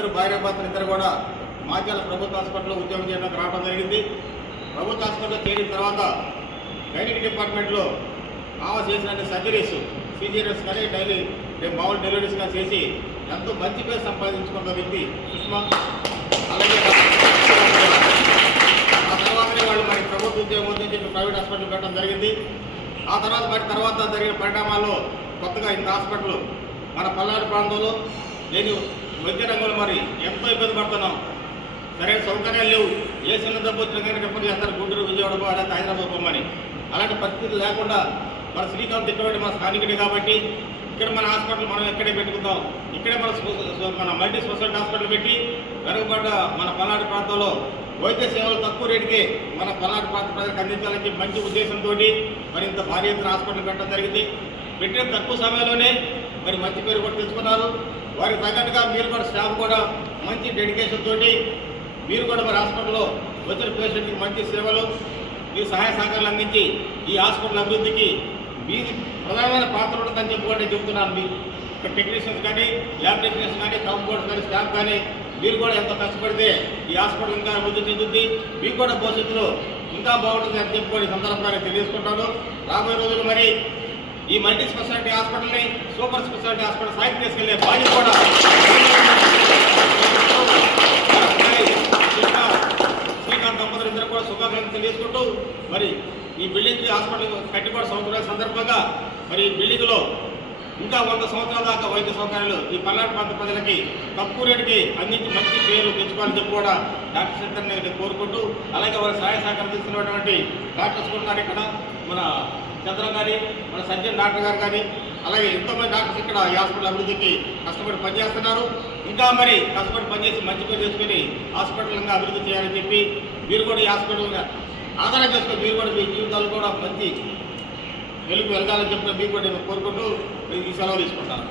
ఇద్దరు భార్యాభర్తలు ఇద్దరు కూడా మాధ్యాల ప్రభుత్వ హాస్పిటల్లో ఉద్యోగం చేయడానికి రావడం జరిగింది. ప్రభుత్వ హాస్పిటల్లో చేరిన తర్వాత గైనిక్ డిపార్ట్మెంట్లో ఆమె చేసిన సర్జరీస్ సీజీరియస్ కానీ డైలీ రేపు మామూలు డెలివరీస్ కానీ చేసి ఎంతో మంచి పేరు సంపాదించుకున్న వ్యక్తి సుష్మా. అలాగే ఆ తర్వాతనే వాళ్ళు మరి ప్రభుత్వ ఉద్యోగం వద్దని చెప్పి ప్రైవేట్ హాస్పిటల్ పెట్టడం జరిగింది. ఆ తర్వాత మరి తర్వాత జరిగిన పరిణామాల్లో కొత్తగా ఇంత హాస్పిటల్ మన పల్నాడు ప్రాంతంలో నేను వైద్య రంగంలో మరి ఎంతో ఇబ్బంది పడుతున్నాం? సరైన సౌకర్యాలు లేవు. ఏ చిన్న దెబ్బ వచ్చినా కానీ రిఫర్ చేస్తారు గుంటూరు విజయవాడ పోవాలి హైదరాబాద్ పోమని. అలాంటి పరిస్థితి లేకుండా మన శ్రీకాంత్ ఇక్కడ మన స్థానికుడే కాబట్టి ఇక్కడ మన హాస్పిటల్ మనం ఇక్కడే పెట్టుకుందాం. ఇక్కడే మన మన మల్టీ స్పెషాలిటీ హాస్పిటల్ పెట్టి వెనుకబడ్డ మన పల్నాడు ప్రాంతంలో వైద్య సేవలు తక్కువ రేటుకే మన పల్నాడు ప్రాంత ప్రజలకు అందించాలని మంచి ఉద్దేశంతో మరి ఇంత భారీ ఎత్తున హాస్పిటల్ పెట్టడం జరిగింది. పెట్టిన తక్కువ సమయంలోనే మరి మంచి పేరు కూడా తెచ్చుకున్నారు. వారికి తగ్గట్టుగా మీరు కూడా స్టాఫ్ కూడా మంచి డెడికేషన్ తోటి మీరు కూడా మరి హాస్పిటల్లో వచ్చిన పేషెంట్కి మంచి సేవలు మీ సహాయ సహకారాలు అందించి ఈ హాస్పిటల్ అభివృద్ధికి మీది ప్రధానమైన పాత్ర ఉంటుందని చెప్పి కూడా చెబుతున్నాను. మీ ఇక్కడ టెక్నీషియన్స్ కానీ ల్యాబ్ టెక్నీషియన్స్ కానీ కాంపౌండర్స్ కానీ స్టాఫ్ కానీ మీరు కూడా ఎంతో కష్టపడితే ఈ హాస్పిటల్ ఇంకా అభివృద్ధి చెందుతుంది మీకు కూడా భవిష్యత్తులో ఇంకా బాగుంటుంది అని చెప్పి కూడా ఈ సందర్భంగా తెలియజేసుకుంటాను రాబోయే రోజులు మరి ఈ మల్టీ స్పెషాలిటీ హాస్పిటల్ని సూపర్ స్పెషాలిటీ హాస్పిటల్ స్థాయికి తీసుకెళ్ళే బాధ్యత కూడా శ్రీకాంత్ ఇద్దరు కూడా శుభాకాంక్షలు తెలియజేసుకుంటూ మరి ఈ బిల్డింగ్ హాస్పిటల్ కట్టుబడి సంవత్సరాల సందర్భంగా మరి ఈ బిల్డింగ్లో ఇంకా వంద సంవత్సరాల దాకా వైద్య సౌకర్యాలు ఈ పల్నాడు ప్రాంత ప్రజలకి తక్కువ రేటుకి అందించి మంచి పేరు తెచ్చుకోవాలని చెప్పి కూడా డాక్టర్ శంకర్ని నేను కోరుకుంటూ అలాగే వారి సహాయ సహకారం తీసుకున్నటువంటి డాక్టర్స్ కూడా ఇక్కడ. మన చంద్ర గారి మన సంజయ్ డాక్టర్ గారు కానీ అలాగే ఎంతోమంది డాక్టర్స్ ఇక్కడ ఈ హాస్పిటల్ అభివృద్ధికి కష్టపడి పనిచేస్తున్నారు. ఇంకా మరి కష్టపడి పనిచేసి మంచి పేరు చేసుకుని హాస్పిటల్ అభివృద్ధి చేయాలని చెప్పి మీరు కూడా ఈ హాస్పిటల్గా ఆధారం చేసుకుని మీరు కూడా మీ జీవితాలు కూడా మంచి వెలుగు వెలగాలని చెప్పిన మీకు కూడా నేను కోరుకుంటూ ఈ సెలవు తీసుకుంటాను